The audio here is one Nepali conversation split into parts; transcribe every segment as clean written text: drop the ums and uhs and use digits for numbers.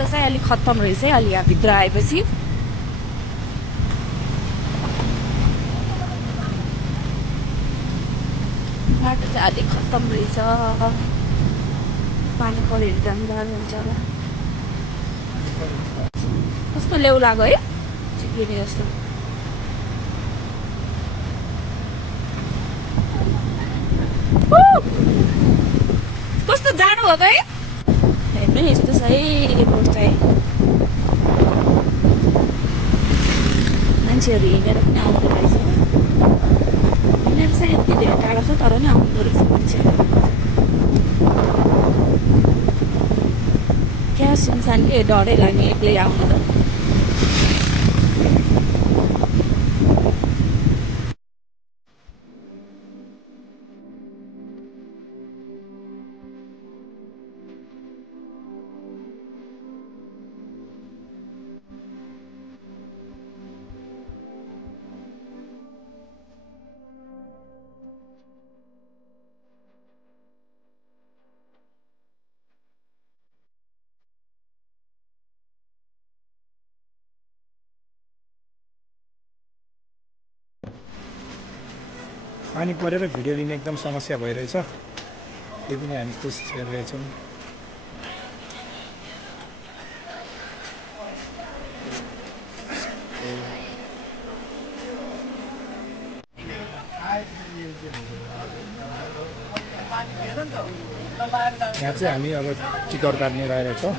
बाटो चाहिँ अलिक खत्तम रहेछ है अलि यहाँभित्र आएपछि बाटो चाहिँ अलिक खत्तम रहेछ पानी परेर जानु गाह्रो हुन्छ होला कस्तो लेउ लाग्यो है चिप्लिने जस्तो कस्तो जानु हो त है हेर्नु यस्तो छ है रोड चाहिँ मान्छेहरू हिँडेर पनि आउँदो रहेछ हिँडेर चाहिँ यति धेरै टाढा छ तर नि आउँदो रहेछ मान्छेहरू क्या सुनसानले डरै लाग्ने एक्लै आउनु त पानी परेर भिडियो लिने एकदम समस्या भइरहेछ त्यो पनि हामी कोसिस गरिरहेछौँ यहाँ चाहिँ हामी अब टिकट काट्ने रहेछौँ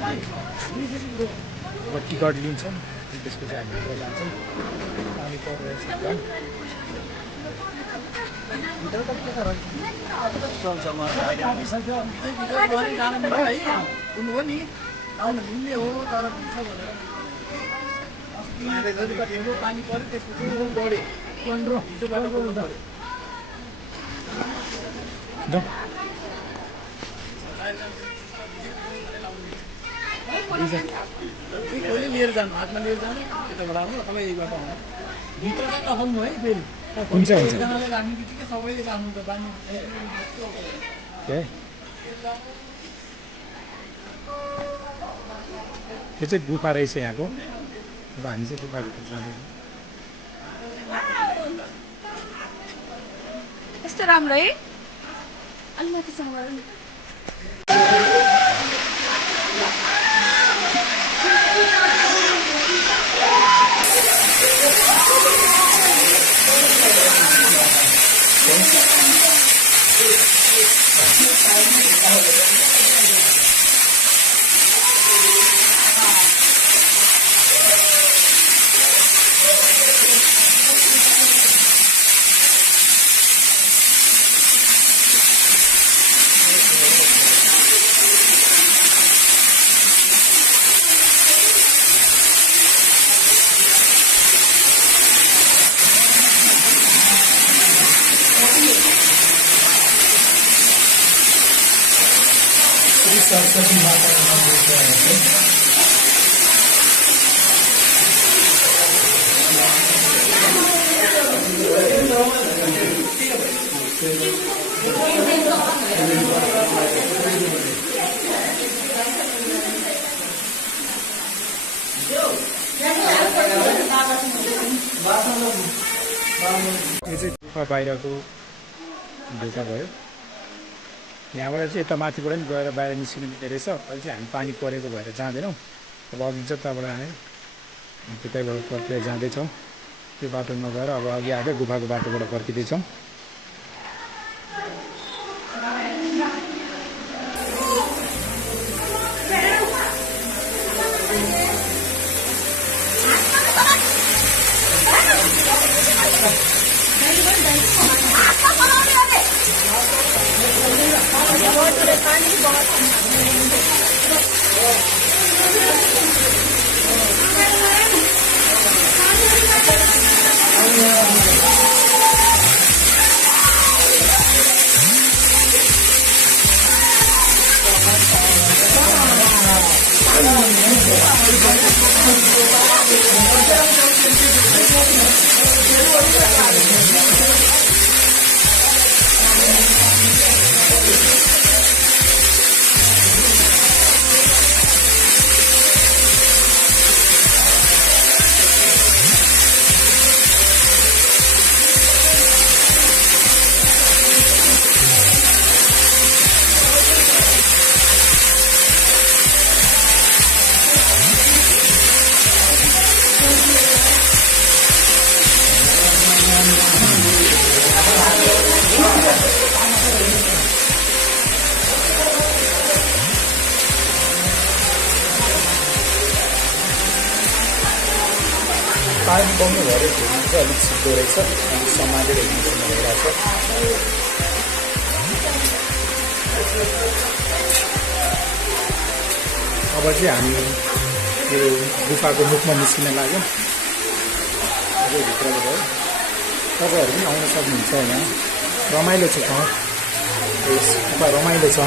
अब टिकट लिन्छौँ त्यसपछि हामी भित्र जान्छौँ पानी परिरहेछ लिएर जानु हातमा लिएर जानु यताबाट आउनु तपाईँ यही बाटो आउनु भित्र चाहिँ नखाउनु है फेरि हुन्छ हुन्छ एकजनाले लाग्ने बित्तिकै सबैले जानु त पानी यो चाहिँ गुफा रहेछ यहाँको अब हामी चाहिँ गुफाभित्र जाँदैछौँ यस्तो राम्रो है अलि माथिसम्म गरौँ न सरस्वती माता यो चाहिँ गुफा बाहिरको ढोका भयो यहाँबाट चाहिँ यता माथिबाट पनि गएर बाहिर निस्किनु मिल्ने रहेछ अहिले चाहिँ हामी पानी परेको भएर जाँदैनौँ अब अघि जताबाट आयो त्यतैबाट फर्केर जाँदैछौँ त्यो बाटोमा गएर अब अघि आएर गुफाको बाटोबाट फर्किँदैछौँ पाउनु भएर घुम्नु चाहिँ अलिक सिद्धो रहेछ, अलिक समातेर हिँड्नुपर्ने भइरहेछ। अब चाहिँ हामी यो गुफाको मुखमा निस्किन लाग्यौँ। अझै भित्रबाट हो, तपाईँहरू पनि आउन सक्नुहुन्छ यहाँ। रमाइलो छ ठाउँ, गुफा रमाइलो छ।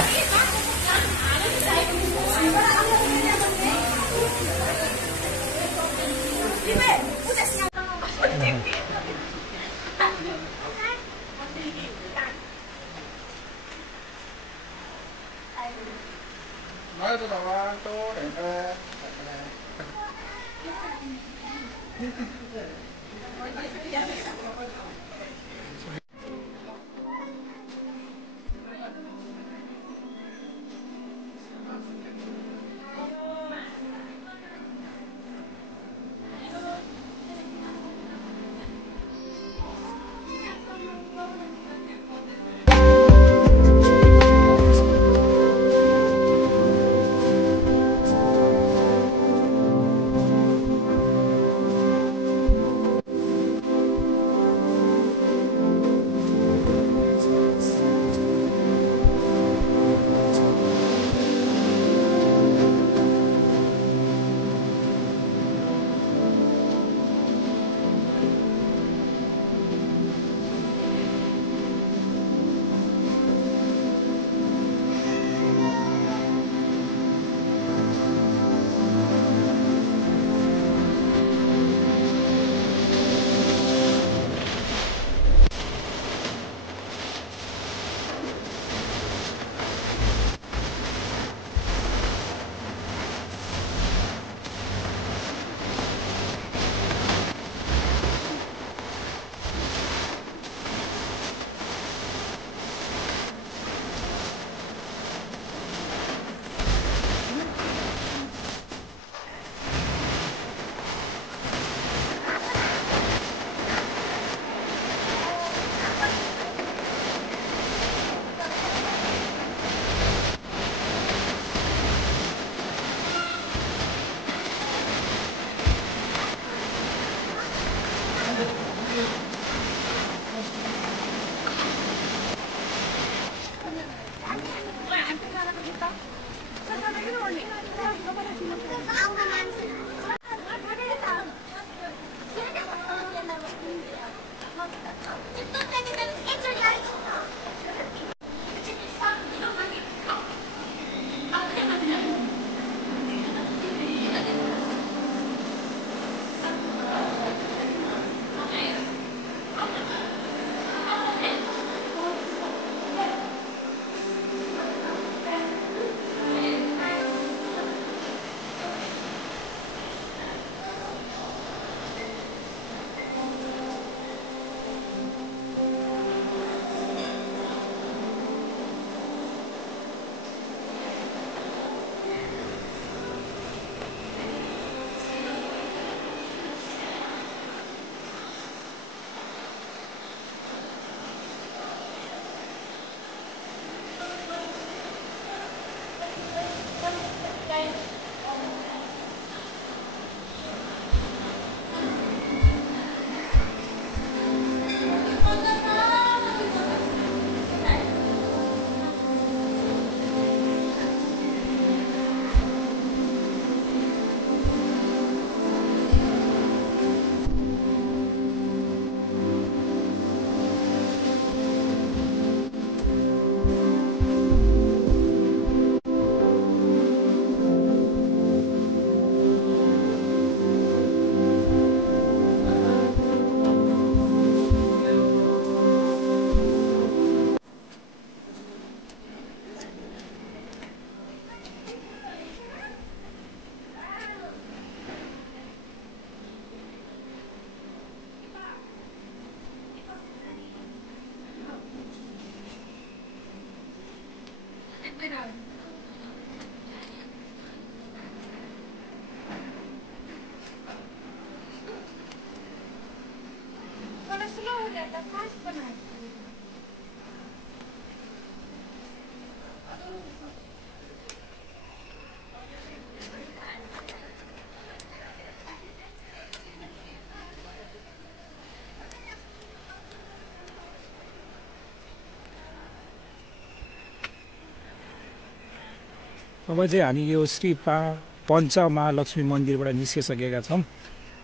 अब चाहिँ हामी यो श्री पञ्चमहालक्ष्मी मन्दिरबाट निस्किसकेका छौँ।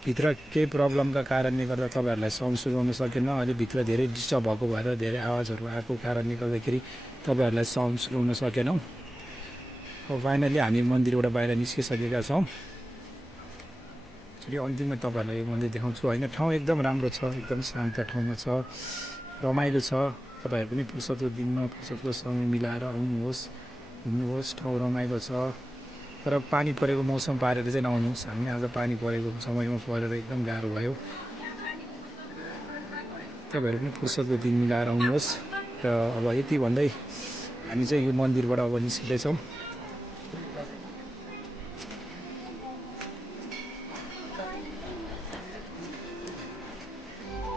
भित्र केही प्रब्लमका कारणले गर्दा तपाईँहरूलाई साउन्ड सुनाउन सकेन। अहिले भित्र धेरै डिस्टर्ब भएको भएर धेरै आवाजहरू आएको कारणले गर्दाखेरि तपाईँहरूलाई साउन्ड सुनाउन सकेनौँ। अब फाइनली हामी मन्दिरबाट बाहिर निस्किसकेका छौँ। फेरि अन्तिममा तपाईँहरूलाई यो मन्दिर देखाउँछु होइन। ठाउँ एकदम राम्रो छ, एकदम शान्त ठाउँमा छ, रमाइलो छ। तपाईँहरू पनि फुर्सदको दिनमा फुर्सदको समय मिलाएर आउनुहोस्, घुम्नुहोस्। ठाउँ रमाइलो छ, तर पानी परेको मौसम पारेर चाहिँ नआउनुहोस्। हामी आज पानी परेको समयमा परेर एकदम गाह्रो भयो। तपाईँहरू पनि फुर्सदको दिन मिलाएर आउनुहोस्। र अब यति भन्दै हामी चाहिँ यो मन्दिरबाट अब निस्किँदैछौँ।